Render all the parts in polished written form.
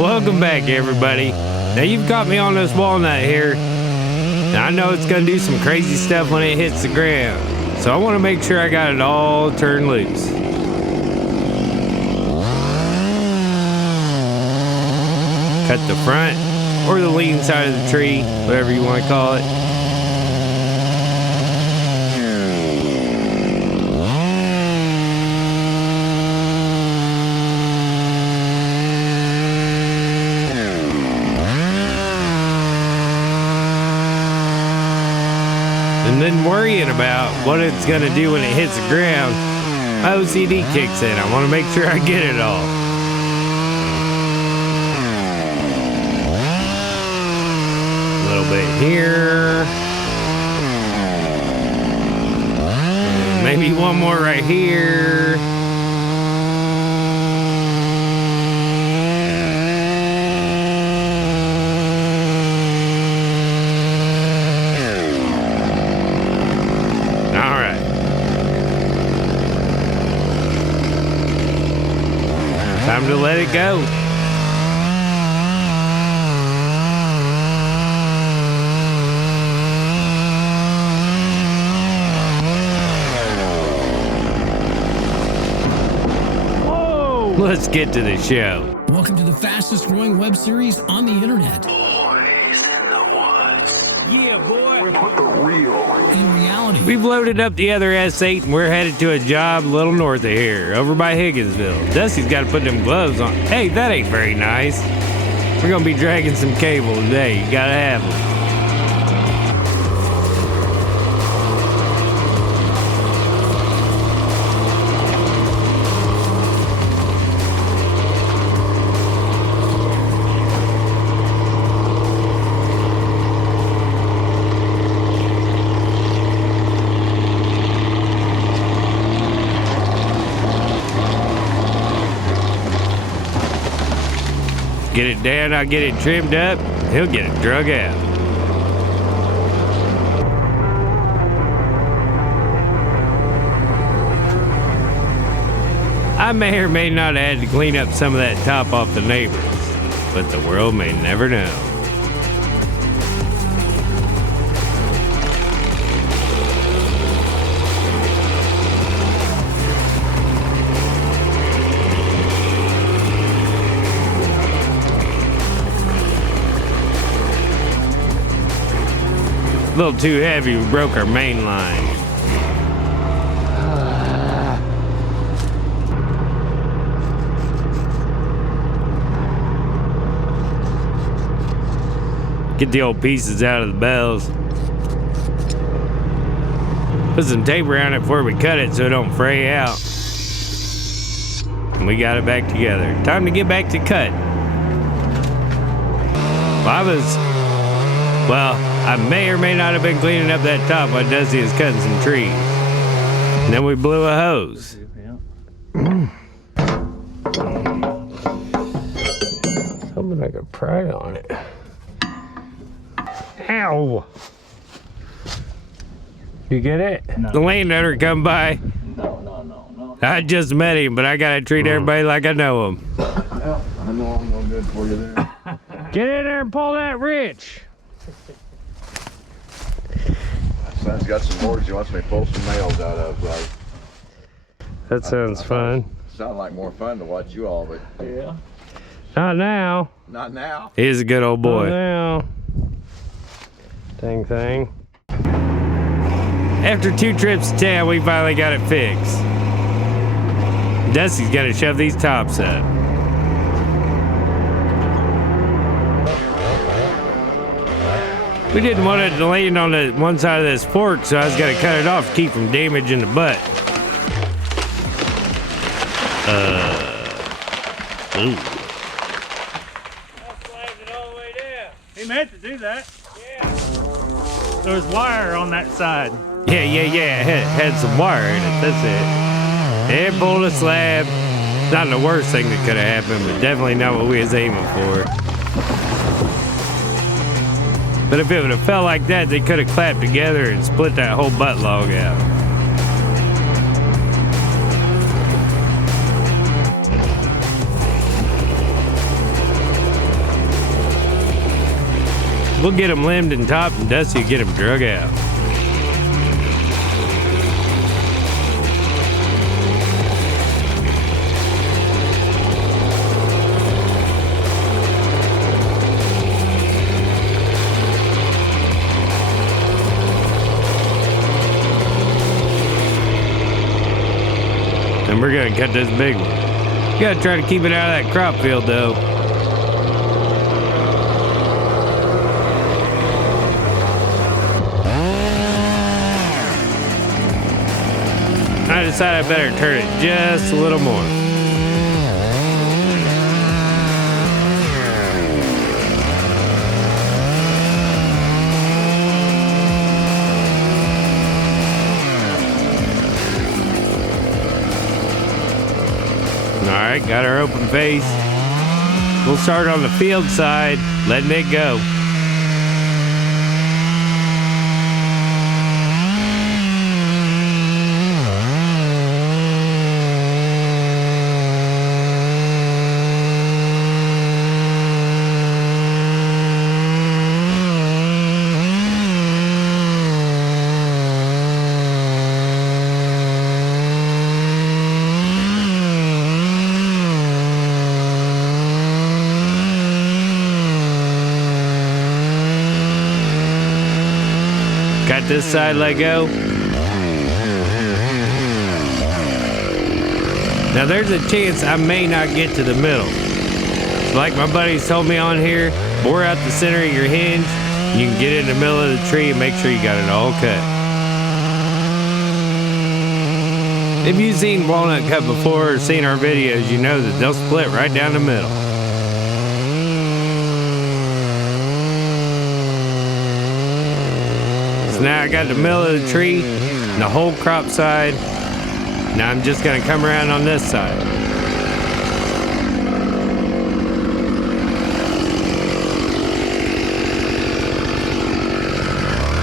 Welcome back, everybody. Now you've got me on this walnut here. Now I know it's gonna do some crazy stuff when it hits the ground, so I want to make sure I got it all turned loose. Cut the front or the lean side of the tree, whatever you want to call it. And then worrying about what it's gonna do when it hits the ground, my OCD kicks in. I want to make sure I get it all. A little bit here. And maybe one more right here. Time to let it go. Whoa! Let's get to the show. Welcome to the fastest growing web series on the internet. Boys in the woods. Yeah, boy. We put the real In reality. We've loaded up the other S8 and we're headed to a job a little north of here, over by Higginsville. Dusty's got to put them gloves on. Hey, that ain't very nice. We're gonna be dragging some cable today. You gotta have them. Get it down, I'll get it trimmed up, he'll get it drug out. I may or may not have had to clean up some of that top off the neighbors, but the world may never know. A little too heavy, we broke our main line. Get the old pieces out of the bells. Put some tape around it before we cut it so it don't fray out. And we got it back together. Time to get back to cut. I may or may not have been cleaning up that top while Dusty was cutting some trees. And then we blew a hose. Hoping I could pry on it. Ow! You get it? No. The landowner come by. No. I just met him, but I gotta treat everybody like I know him. Well, I know I'm no good for you there. Get in there and pull that wrench. Son's got some boards he wants me to pull some nails out of. So That sounds fun. sound like more fun to watch you all, but yeah. Not now. Not now. He's a good old boy. Not now. Thing. After 2 trips to town, we finally got it fixed. Dusty's gonna shove these tops up. We didn't want it to land on the one side of this fork, so I was gonna cut it off to keep from damaging the butt. Ooh. He meant to do that. Yeah. There was wire on that side. Yeah. It had some wire in it. That's it. It pulled a slab. Not the worst thing that could have happened, but definitely not what we was aiming for. But if it would have felt like that, they could have clapped together and split that whole butt log out. We'll get them limbed and topped, and Dusty will get them drug out. And we're gonna cut this big one. You gotta try to keep it out of that crop field though. I decided I better turn it just a little more. Alright, got our open face. We'll start on the field side, letting it go. Got this side let go. Now there's a chance I may not get to the middle. Like my buddies told me on here, bore out the center of your hinge. You can get in the middle of the tree and make sure you got it all cut. If you've seen walnut cut before or seen our videos, you know that they'll split right down the middle. So now I got the middle of the tree and the whole crop side. Now I'm just gonna come around on this side.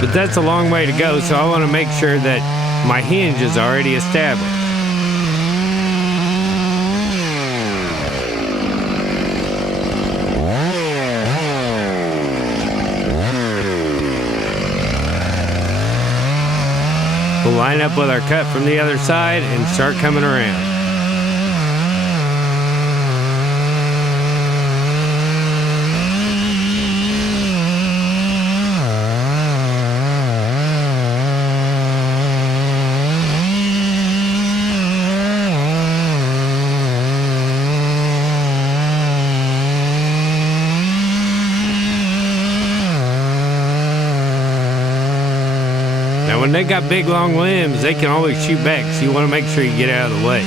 But that's a long way to go, so I want to make sure that my hinge is already established. We'll line up with our cut from the other side and start coming around. Now when they got big long limbs, they can always shoot back, so you want to make sure you get out of the way.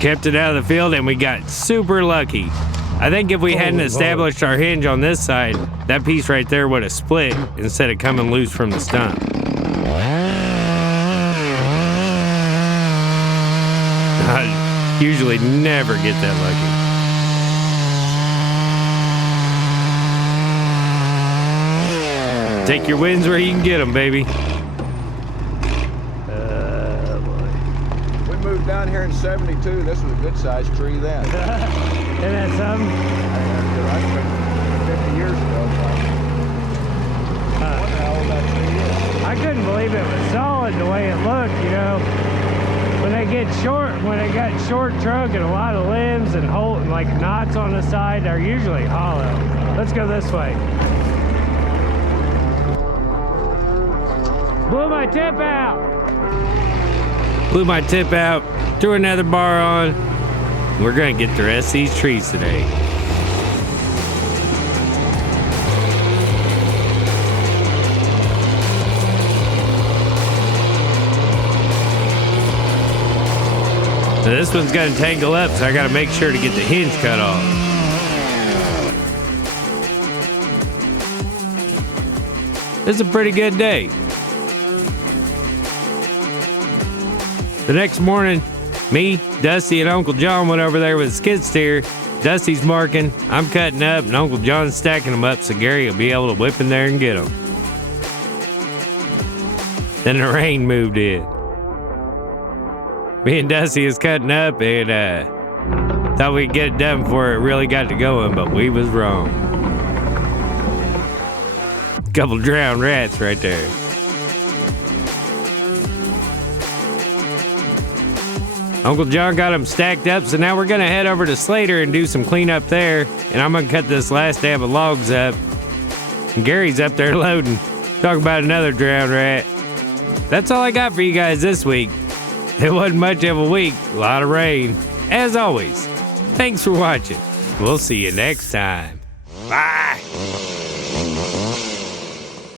Kept it out of the field and we got super lucky. I think if we hadn't established our hinge on this side, that piece right there would have split instead of coming loose from the stump. I usually never get that lucky. Take your wins where you can get them, baby. We moved down here in '72. This was a good sized tree then. Isn't that something? I spent 50 years ago. I wonder how old that tree is. I couldn't believe it was solid the way it looked, you know. When they got short trunk and a lot of limbs and like knots on the side, they're usually hollow. Let's go this way. Blew my tip out. Blew my tip out, threw another bar on. We're gonna get the rest of these trees today. Now this one's gonna tangle up, so I gotta make sure to get the hinge cut off. This is a pretty good day. The next morning, me, Dusty, and Uncle John went over there with a skid steer. Dusty's marking, I'm cutting up, and Uncle John's stacking them up so Gary will be able to whip in there and get them. Then the rain moved in. Me and Dusty was cutting up and thought we'd get it done before it really got to going, but we was wrong. Couple drowned rats right there. Uncle John got them stacked up, so now we're gonna head over to Slater and do some cleanup there. And I'm gonna cut this last dab of logs up. And Gary's up there loading. Talk about another drowned rat. That's all I got for you guys this week. It wasn't much of a week, a lot of rain. As always, thanks for watching. We'll see you next time. Bye.